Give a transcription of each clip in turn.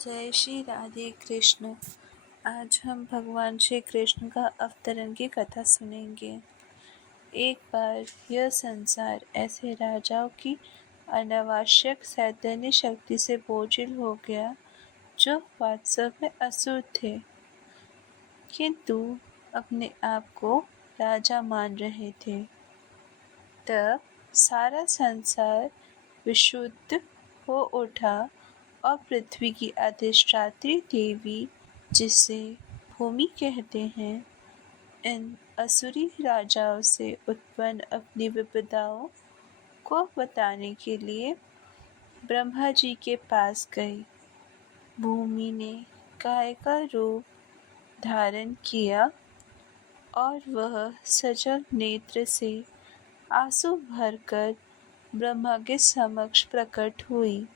जय श्री राधे कृष्ण। आज हम भगवान श्री कृष्ण का अवतरण की कथा सुनेंगे। एक बार यह संसार ऐसे राजाओं की अनावश्यक सैतन्य शक्ति से बोझिल हो गया जो वास्तव में असुर थे, किंतु अपने आप को राजा मान रहे थे। तब सारा संसार विशुद्ध हो उठा और पृथ्वी की अधिष्ठात्री देवी, जिसे भूमि कहते हैं, इन असुरी राजाओं से उत्पन्न अपनी विपदाओं को बताने के लिए ब्रह्मा जी के पास गई। भूमि ने गाय का रूप धारण किया और वह सजल नेत्र से आंसू भरकर ब्रह्मा के समक्ष प्रकट हुई।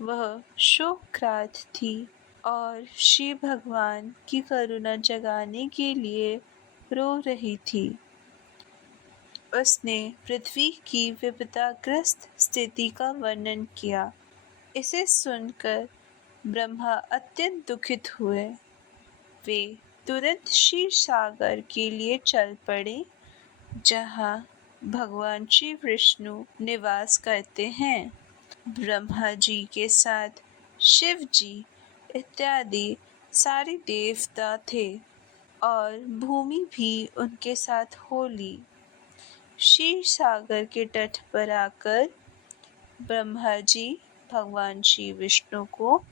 वह शोकग्रात थी और श्री भगवान की करुणा जगाने के लिए रो रही थी। उसने पृथ्वी की विपदाग्रस्त स्थिति का वर्णन किया। इसे सुनकर ब्रह्मा अत्यंत दुखित हुए। वे तुरंत क्षीर सागर के लिए चल पड़े, जहाँ भगवान श्री विष्णु निवास करते हैं। ब्रह्मा जी के साथ शिव जी इत्यादि सारे देवता थे और भूमि भी उनके साथ हो ली। क्षीर सागर के तट पर आकर ब्रह्मा जी भगवान श्री विष्णु को,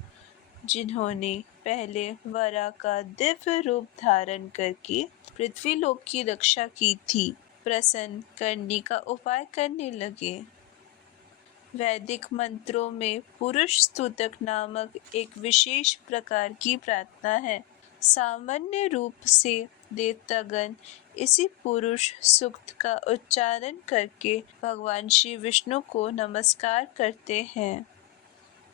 जिन्होंने पहले वराह का दिव्य रूप धारण करके पृथ्वीलोक की रक्षा की थी, प्रसन्न करने का उपाय करने लगे। वैदिक मंत्रों में पुरुष स्तुतक नामक एक विशेष प्रकार की प्रार्थना है। सामान्य रूप से देवतागण इसी पुरुष सूक्त का उच्चारण करके भगवान श्री विष्णु को नमस्कार करते हैं।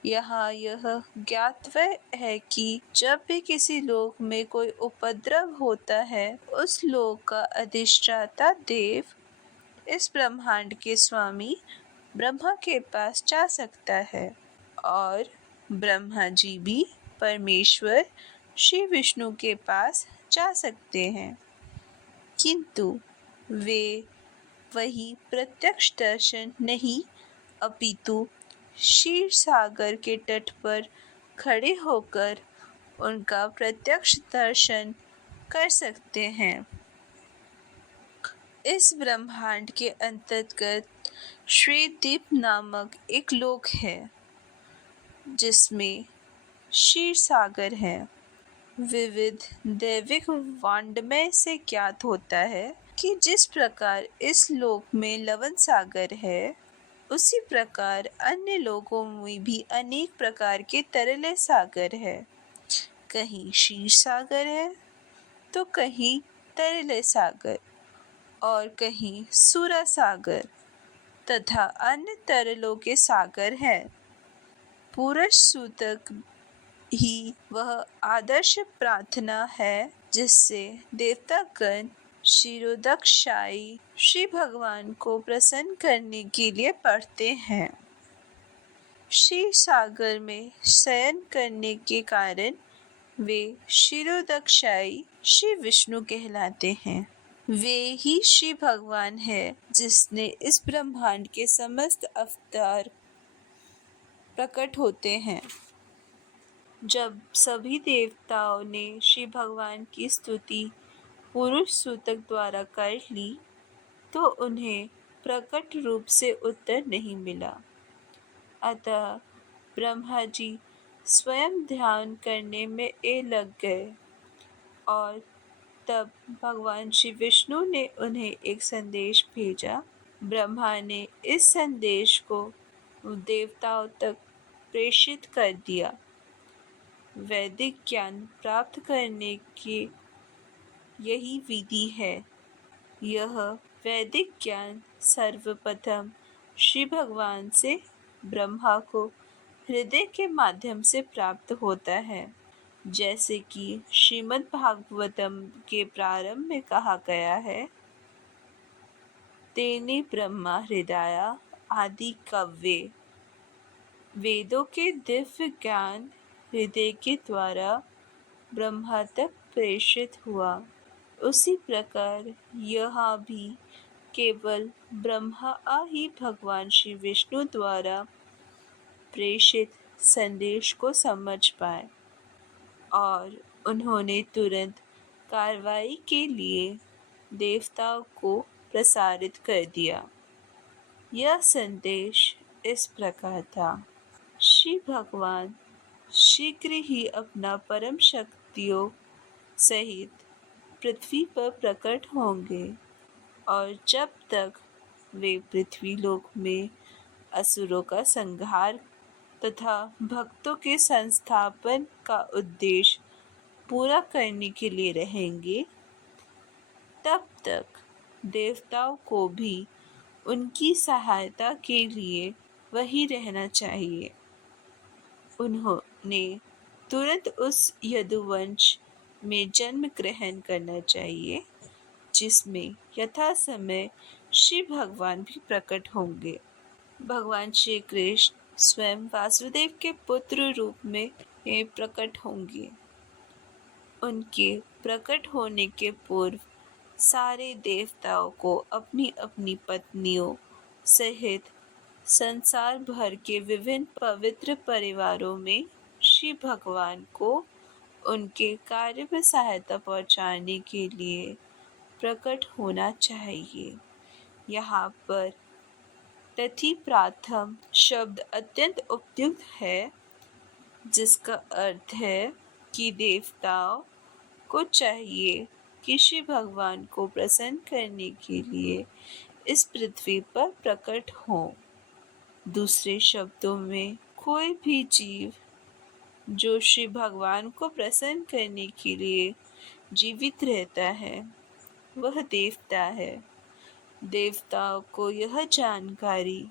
यहाँ यह ज्ञातव्य है कि जब भी किसी लोक में कोई उपद्रव होता है, उस लोक का अधिष्ठाता देव इस ब्रह्मांड के स्वामी ब्रह्मा के पास जा सकता है और ब्रह्मा जी भी परमेश्वर श्री विष्णु के पास जा सकते हैं, किंतु वे वही प्रत्यक्ष दर्शन नहीं, अपितु क्षीर सागर के तट पर खड़े होकर उनका प्रत्यक्ष दर्शन कर सकते हैं। इस ब्रह्मांड के अंतर्गत श्वेतद्वीप नामक एक लोक है, जिसमें क्षीर सागर है। विविध दैविक वाङ्मय से ज्ञात होता है कि जिस प्रकार इस लोक में लवण सागर है, उसी प्रकार अन्य लोकों में भी अनेक प्रकार के तरल सागर है। कहीं क्षीर सागर है तो कहीं तरल सागर और कहीं सूरा सागर तथा अन्य तरलों के सागर है। पुरुष सूतक ही वह आदर्श प्रार्थना है जिससे देवतागण क्षीरोदकशायी श्री भगवान को प्रसन्न करने के लिए पढ़ते हैं। क्षीर सागर में शयन करने के कारण वे क्षीरोदकशायी श्री विष्णु कहलाते हैं। वे ही श्री भगवान है जिसने इस ब्रह्मांड के समस्त अवतार प्रकट होते हैं। जब सभी देवताओं ने श्री भगवान की स्तुति पुरुष सूतक द्वारा कर ली, तो उन्हें प्रकट रूप से उत्तर नहीं मिला। अतः ब्रह्मा जी स्वयं ध्यान करने में लग गए और तब भगवान श्री विष्णु ने उन्हें एक संदेश भेजा। ब्रह्मा ने इस संदेश को देवताओं तक प्रेषित कर दिया। वैदिक ज्ञान प्राप्त करने की यही विधि है। यह वैदिक ज्ञान सर्वप्रथम श्री भगवान से ब्रह्मा को हृदय के माध्यम से प्राप्त होता है, जैसे कि श्रीमद् भागवतम के प्रारंभ में कहा गया है, तेने ब्रह्मा हृदया आदि कव्ये। वेदों के दिव्य ज्ञान हृदय के द्वारा ब्रह्मा तक प्रेषित हुआ। उसी प्रकार यहाँ भी केवल ब्रह्मा ही भगवान श्री विष्णु द्वारा प्रेषित संदेश को समझ पाए और उन्होंने तुरंत कार्रवाई के लिए देवताओं को प्रसारित कर दिया। यह संदेश इस प्रकार था। श्री भगवान शीघ्र ही अपना परम शक्तियों सहित पृथ्वी पर प्रकट होंगे और जब तक वे पृथ्वी लोक में असुरों का संहार तथा भक्तों के संस्थापन का उद्देश्य पूरा करने के लिए रहेंगे, तब तक देवताओं को भी उनकी सहायता के लिए वही रहना चाहिए। उन्होंने तुरंत उस यदुवंश में जन्म ग्रहण करना चाहिए जिसमें यथा समय श्री भगवान भी प्रकट होंगे। भगवान श्री कृष्ण स्वयं वासुदेव के पुत्र रूप में प्रकट होंगे। उनके प्रकट होने के पूर्व सारे देवताओं को अपनी अपनी पत्नियों सहित संसार भर के विभिन्न पवित्र परिवारों में श्री भगवान को उनके कार्य में सहायता पहुंचाने के लिए प्रकट होना चाहिए। यहाँ पर तथि प्रथम शब्द अत्यंत उपयुक्त है, जिसका अर्थ है कि देवताओं को चाहिए कि श्री भगवान को प्रसन्न करने के लिए इस पृथ्वी पर प्रकट हो। दूसरे शब्दों में कोई भी जीव जो श्री भगवान को प्रसन्न करने के लिए जीवित रहता है वह देवता है। देवताओं को यह जानकारी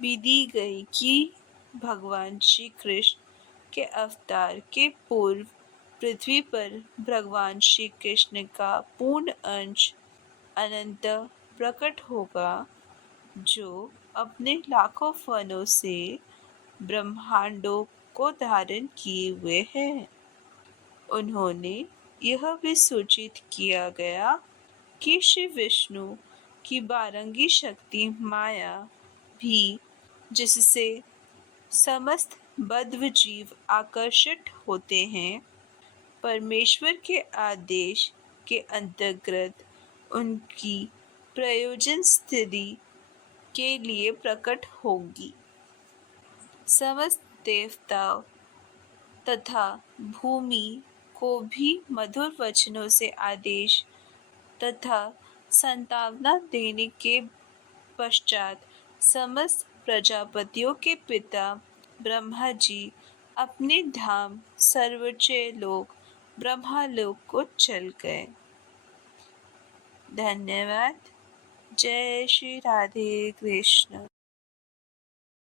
भी दी गई कि भगवान श्री कृष्ण के अवतार के पूर्व पृथ्वी पर भगवान श्री कृष्ण का पूर्ण अंश अनंत प्रकट होगा, जो अपने लाखों फनों से ब्रह्मांडों को धारण किए हुए हैं। उन्होंने यह भी सूचित किया गया कि श्री विष्णु की बारंगी शक्ति माया भी, जिससे समस्त बद्ध जीव आकर्षित होते हैं, परमेश्वर के आदेश के अंतर्गत उनकी प्रयोजन स्थिति के लिए प्रकट होगी। समस्त देवताओं तथा भूमि को भी मधुर वचनों से आदेश तथा संतावना देने के पश्चात समस्त प्रजापतियों के पिता ब्रह्मा जी अपने धाम सर्वोच्च लोक ब्रह्मालोक को चल गए। धन्यवाद। जय श्री राधे कृष्ण।